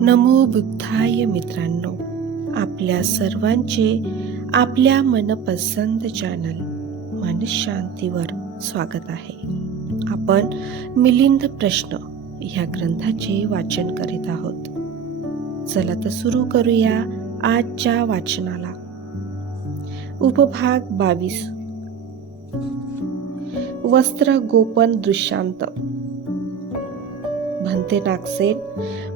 नमो बुद्धाय मित्रांनो आपल्या सर्वांचे आपल्या मनपसंत चॅनल मनशांतीवर स्वागत आहे. आपण मिलिंद प्रश्न ह्या ग्रंथाचे वाचन करीत आहोत. चला तर सुरू करूया आजच्या वाचनाला. उपभाग बावीस. वस्त्र गोपन दृश्यांत. म्हणते नागसेन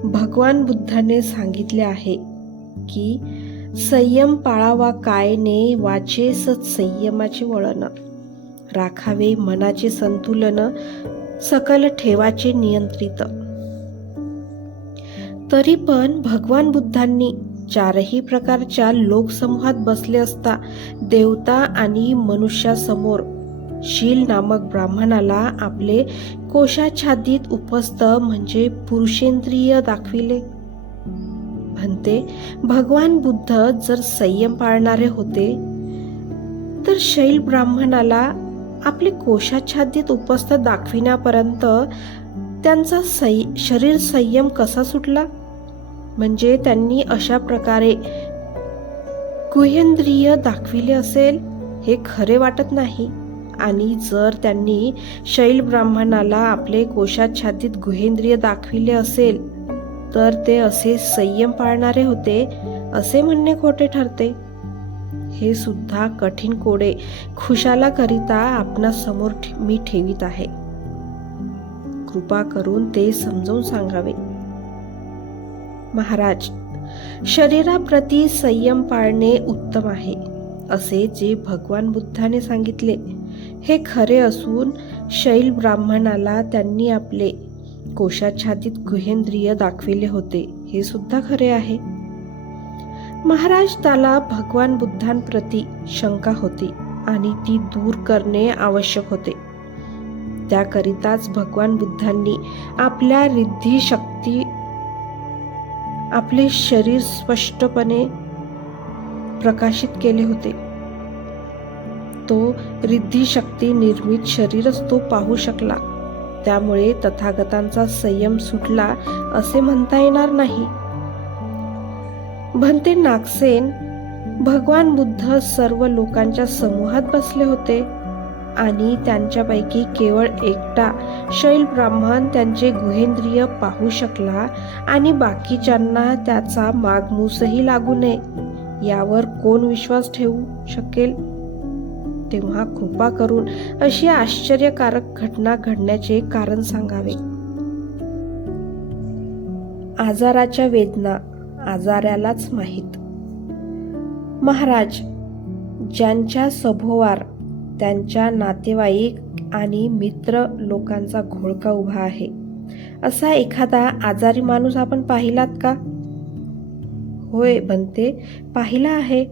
भगवान बुद्धाने सांगितले आहे की संयम पाळावा कायने वाचेसच संयमाचे वळण. राखावे मनाचे संतुलन सकल ठेवाचे नियंत्रित. तरी पण भगवान बुद्धांनी चारही प्रकारच्या लोकसमूहात बसले असता देवता आणि मनुष्यासमोर शील नामक ब्राह्मणाला आपले कोशाच्छादित उपस्थ म्हणजे पुरुषेंद्रिय दाखविले. म्हणते भगवान बुद्ध जर संयम पाळणारे होते तर शैल ब्राह्मणाला आपले कोशाच्छादित उपस्थ दाखविण्यापर्यंत त्यांचा सै शरीर संयम कसा सुटला? म्हणजे त्यांनी अशा प्रकारे गुहेंद्रिय दाखविले असेल हे खरे वाटत नाही. आणि जर त्यांनी शैल ब्राह्मणाला आपले कोशाच्छादित गुहेंद्रिय दाखविले असेल तर ते असे संयम पाळणारे होते असे म्हणणे खोटे ठरते. हे सुद्धा कठीण कोडे खुशाला करिता आपणा समोर मी ठेवित आहे. कृपा करून ते समजून सांगावे. महाराज शरीराप्रती संयम पाळणे उत्तम आहे असे जे भगवान बुद्धाने सांगितले. हे खरे असून शैल ब्राह्मणाला त्यांनी आपले कोशाच्छादित गुहेंद्रिय दाखविले होते. हे सुद्धा खरे आहे. महाराज त्याला भगवान बुद्धांप्रती शंका होती आणि ती दूर करणे आवश्यक होते. त्याकरिताच भगवान बुद्धांनी आपल्या रिद्धी शक्ती आपले शरीर स्पष्टपणे प्रकाशित केले होते. तो रिद्धी शक्ती निर्मित शरीरच तो पाहू शकला. त्यामुळे तथागतांचा संयम सुटला असे म्हणता येणार नाही. भंते नागसेन भगवान बुद्ध सर्व लोकांच्या समूहात बसले होते आणि त्यांच्यापैकी केवळ एकटा शैल ब्राह्मण त्यांचे गुहेंद्रिय पाहू शकला आणि बाकीच्यांना त्याचा मागमूसही लागू नये यावर कोण विश्वास ठेवू शकेल? तेव्हा कृपा करून अशी आश्चर्यकारक घटना घडण्याचे कारण सांगावे. आजाराच्या वेदना आजाऱ्यालाच माहीत. महाराज ज्यांच्या सभोवार त्यांच्या नातेवाईक आणि मित्र लोकांचा घोळका उभा आहे असा एखादा आजारी माणूस आपण पाहिलात का? होय बनते पाहिला आहे.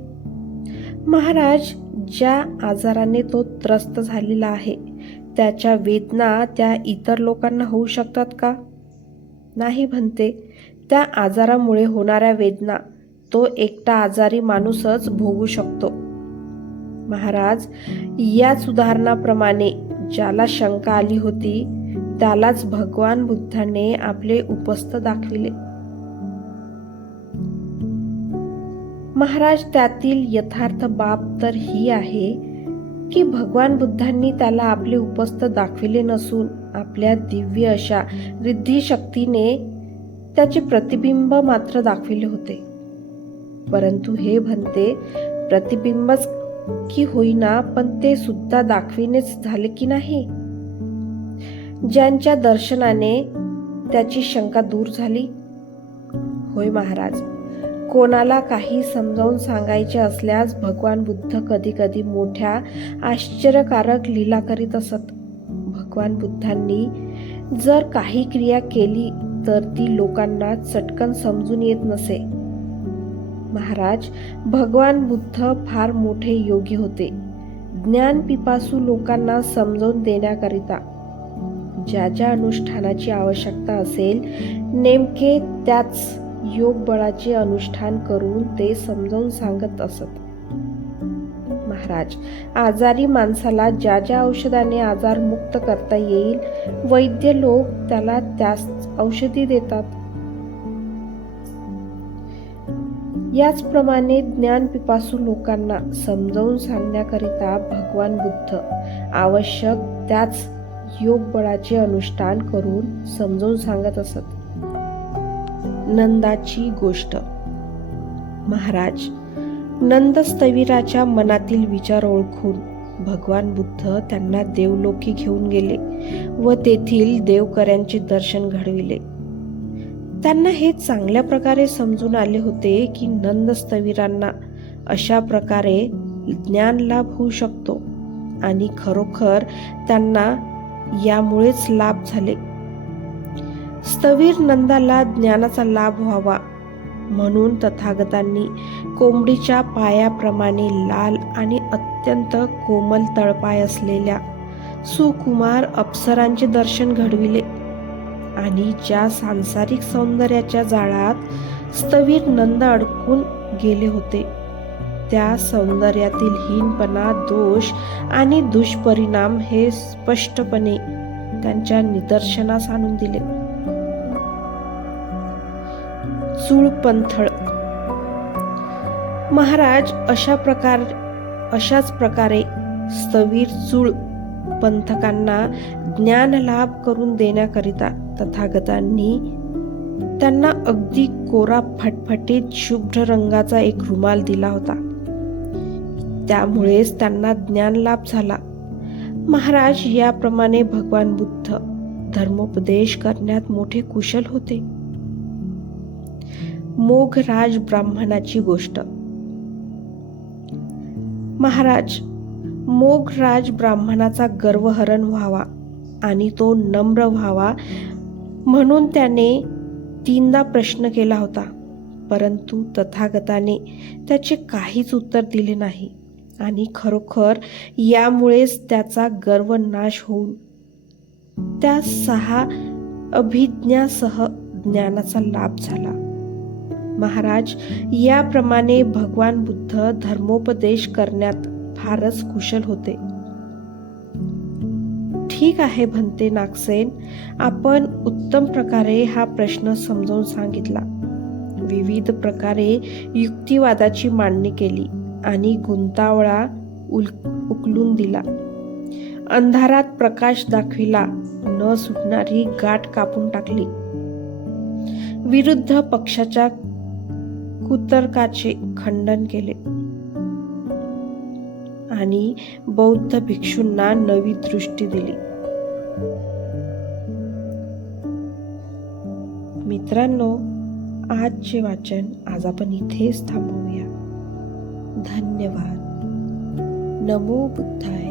महाराज ज्या आजाराने तो त्रस्त झालेला आहे त्याच्या वेदना त्या इतर लोकांना होऊ शकतात का? नाही म्हणते. त्या आजारामुळे होणाऱ्या वेदना तो एकटा आजारी माणूसच भोगू शकतो. महाराज याच उदाहरणाप्रमाणे ज्याला शंका आली होती त्यालाच भगवान बुद्धाने आपले उपस्थ दाखविले. महाराज त्यातील यथार्थ बाब तर ही आहे की भगवान बुद्धांनी त्याला आपले उपस्थ दाखविले नसून आपल्या दिव्य अशा रिद्धी शक्तीने त्याचे प्रतिबिंब मात्र दाखविले होते. परंतु हे म्हणते प्रतिबिंबच की होईना पण ते सुद्धा दाखविणेच झाले की नाही? ज्यांच्या दर्शनाने त्याची शंका दूर झाली. होय महाराज कोणाला काही समजावून सांगायचे असल्यास भगवान बुद्ध कधी कधी मोठ्या आश्चर्यकारक लीला करीत असत. भगवान बुद्धांनी जर काही क्रिया केली तर ती लोकांना चटकन समजून येत नसे. महाराज भगवान बुद्ध फार मोठे योगी होते. ज्ञान पिपासू लोकांना समजावून देण्याकरिता. ज्या ज्या अनुष्ठानाची आवश्यकता असेल नेमके त्याच योगबळाचे अनुष्ठान करून ते समजावून सांगत असत. महाराज आजारी माणसाला ज्या ज्या औषधाने आजार मुक्त करता येईल वैद्य लोक त्याला त्याच औषधी देतात. याचप्रमाणे ज्ञानपिपासू लोकांना समजावून सांगण्याकरिता भगवान बुद्ध आवश्यक त्याच योगबळाचे अनुष्ठान करून समजावून सांगत असत. नंदाची गोष्ट. महाराज नंदस्तवीराच्या मनातील विचार ओळखून भगवान बुद्ध त्यांना देवलोकी घेऊन गेले व तेथील देवकऱ्यांचे दर्शन घडविले. त्यांना हे चांगल्या प्रकारे समजून आले होते की नंदस्तवीरांना अशा प्रकारे ज्ञान लाभ होऊ शकतो आणि खरोखर त्यांना यामुळेच लाभ झाले. स्थवीर नंदाला ज्ञानाचा लाभ व्हावा. म्हणून तथागतांनी कोंबडीच्या पायाप्रमाणे लाल आणि अत्यंत कोमल तळपाय असलेल्या सुकुमार अप्सरांचे दर्शन घडविले आणि ज्या सांसारिक सौंदर्याच्या जाळात स्थवीर नंद अडकून गेले होते त्या सौंदर्यातील हीनपणा दोष आणि दुष्परिणाम हे स्पष्टपणे त्यांच्या निदर्शनास आणून दिले. चूळपंथळ महाराज अशा प्रकार अशाच प्रकारे स्थवीर चूळ पंथकांना ज्ञान लाभ करून देण्याकरिता तथागतांनी त्यांना अगदी कोरा फटफटीत शुभ्र रंगाचा एक रुमाल दिला होता. त्यामुळेच त्यांना ज्ञान लाभ झाला. महाराज याप्रमाणे भगवान बुद्ध धर्मोपदेश करण्यात मोठे कुशल होते. मोघराज ब्राह्मणाची गोष्ट. महाराज मोघराज ब्राह्मणाचा गर्वहरण व्हावा आणि तो नम्र व्हावा म्हणून त्याने तीनदा प्रश्न केला होता परंतु तथागताने त्याचे काहीच उत्तर दिले नाही आणि खरोखर यामुळेच त्याचा गर्व नाश होऊन त्या सहा अभिज्ञासह ज्ञानाचा लाभ झाला. महाराज याप्रमाणे भगवान बुद्ध धर्मोपदेश करण्यात फारच कुशल होते. ठीक आहे म्हणते नागसेन आपण उत्तम प्रकारे हा प्रश्न समजावून सांगितला. विविध प्रकारे युक्तिवादाची मांडणी केली आणि गुंतावळा उल उकलून दिला. अंधारात प्रकाश दाखविला न सुटणारी गाठ कापून टाकली. विरुद्ध पक्षाच्या कुतर्काचे खंडन केले. आणि बौद्ध भिक्षूंना नवी दृष्टी दिली. मित्रांनो आजचे वाचन आज आपण इथेच थांबवूया. धन्यवाद. नमो बुद्धाय.